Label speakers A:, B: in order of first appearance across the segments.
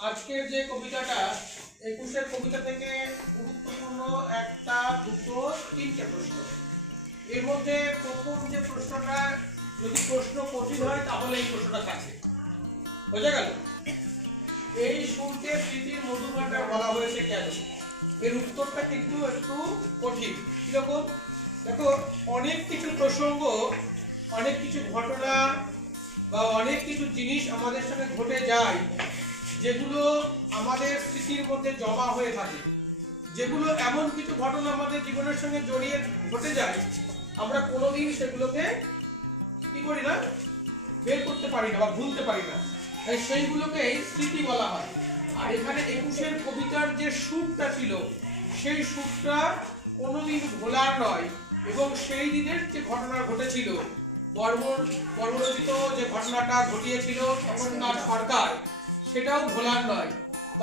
A: আজকের যে কবিতাটা, একুশের কবিতা থেকে গুরুত্বপূর্ণ একটা, দুটো, তিনটে প্রশ্ন। এর মধ্যে প্রথম যে প্রশ্নটা, যদি প্রশ্ন কঠিন হয়, তাহলে এই প্রশ্নটা থাকে বোঝা গেল? এই সুরকে স্মৃতির মধুভাণ্ডার বলা হয়েছে কেন? এর উত্তরটা কিন্তু একটু কঠিন। কীরকম? দেখো, অনেক কিছু প্রসঙ্গ, অনেক কিছু ঘটনা বা অনেক কিছু জিনিস আমাদের সঙ্গে ঘটে যায়। যেগুলো আমাদের স্মৃতির মধ্যে জমা হয়ে থাকে, যেগুলো এমন কিছু ঘটনা আমাদের জীবনের সঙ্গে জড়িয়ে ঘটে যায়, আমরা কোনোদিন সেগুলোকে কি করি না, বের করতে পারি না বা ভুলতে পারি না। তাই সেইগুলোকেই স্মৃতি বলা হয়। আর এখানে একুশের কবিতার যে সুরটা ছিল, সেই সুরটা কোনোদিন ভোলার নয় এবং সেই দিনের যে ঘটনা ঘটেছিল বর্বর বর্বরচিত যে ঘটনাটা ঘটিয়েছিল সরকার সেটাও ভোলার নয়,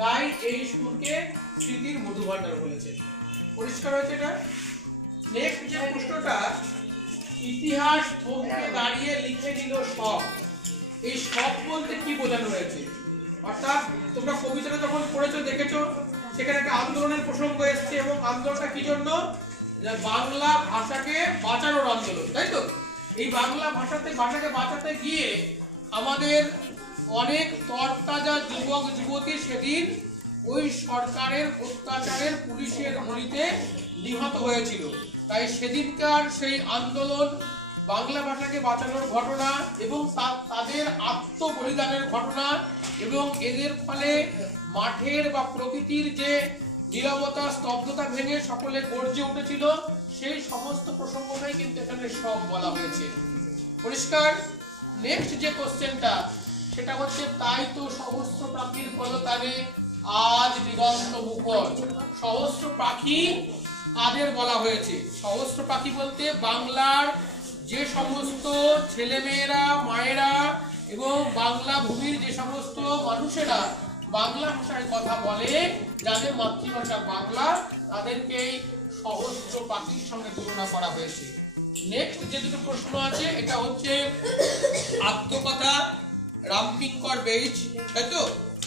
A: তাই এই সুরকে স্মৃতির মধুভাণ্ডার বলেছে। পরিষ্কার হয়েছে এটা? নেক্সট যে প্রশ্নটা, ইতিহাস থমকে দাঁড়িয়ে লিখে নিল সব এই সব বলতে কি বোঝানো হয়েছে? অর্থাৎ তোমরা কবিতাটা যখন পড়েছো, দেখেছ, সেখানে একটা আন্দোলনের প্রসঙ্গ এসছে এবং আন্দোলনটা কি জন্য? বাংলা ভাষাকে বাঁচানোর আন্দোলন, তাই তো? এই বাংলা ভাষাতে, ভাষাকে বাঁচাতে গিয়ে আমাদের অনেক তরতাজা যুবক যুবতী সেদিন ওই সরকারের অত্যাচারের পুলিশের গুলিতে নিহত হয়েছিল। তাই সেদিনকার সেই আন্দোলন বাংলা ভাষাকে বাঁচানোর ঘটনা এবং তাদের আত্মবলিদানের ঘটনা এবং এদের ফলে মাঠের বা প্রকৃতির যে নীরবতা, স্তব্ধতা ভেঙে সকলে গর্জে উঠেছিল, সেই সমস্ত প্রসঙ্গটাই কিন্তু এখানে সব বলা হয়েছে। পরিষ্কার নেক্সট যে কোশ্চেনটা সেটা হচ্ছে তাই তো সহস্র পাখির কলতারে আজ দিগন্ত মুখর। সহস্র পাখি কাদের বলা হয়েছে? সহস্র পাখি বলতে বাংলার যে সমস্ত ছেলেমেয়েরা, মায়েরা এবং বাংলা ভূমির যে সমস্ত মানুষেরা বাংলা ভাষায় কথা বলে, যাদের মাতৃভাষা বাংলা তাদেরকেই সহস্র পাখির সঙ্গে তুলনা করা হয়েছে। নেক্সট যে দুটো প্রশ্ন আছে, এটা হচ্ছে আত্মকথা। রামকিঙ্কর বেইজ তাই তো?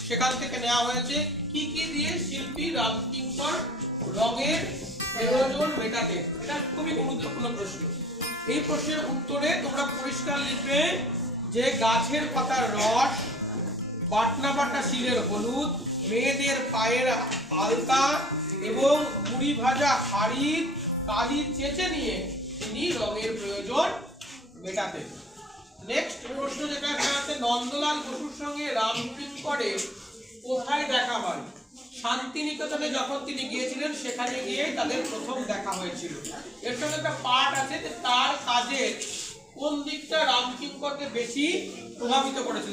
A: সেখান থেকে নেওয়া হয়েছে কি কি দিয়ে শিল্পী রামকিঙ্কর রঙের প্রয়োজন মেটাতে? এটা খুবই গুরুত্বপূর্ণ প্রশ্ন। এই প্রশ্নের উত্তরে তোমরা পরিষ্কার লিখবে যে গাছের পাতার রস, বাটনা বাটা শিলের হলুদ, মেয়েদের পায়ের আলতা এবং মুড়ি ভাজা হাড়ির কালি চেঁচে নিয়ে তিনি রঙের প্রয়োজন মেটাতেন। নেক্সট প্রশ্ন যেটা আছে, নন্দলাল বসুর সঙ্গে রামকিঙ্করে কোথায় দেখা হয়? শান্তিনিকেতনে যখন তিনি গিয়েছিলেন, সেখানে গিয়ে তাদের প্রথম দেখা হয়েছিল। এর সঙ্গে একটা পার্ট আছে যে তার কাজের কোন দিকটা রামকিঙ্করকে বেশি প্রভাবিত করেছিল?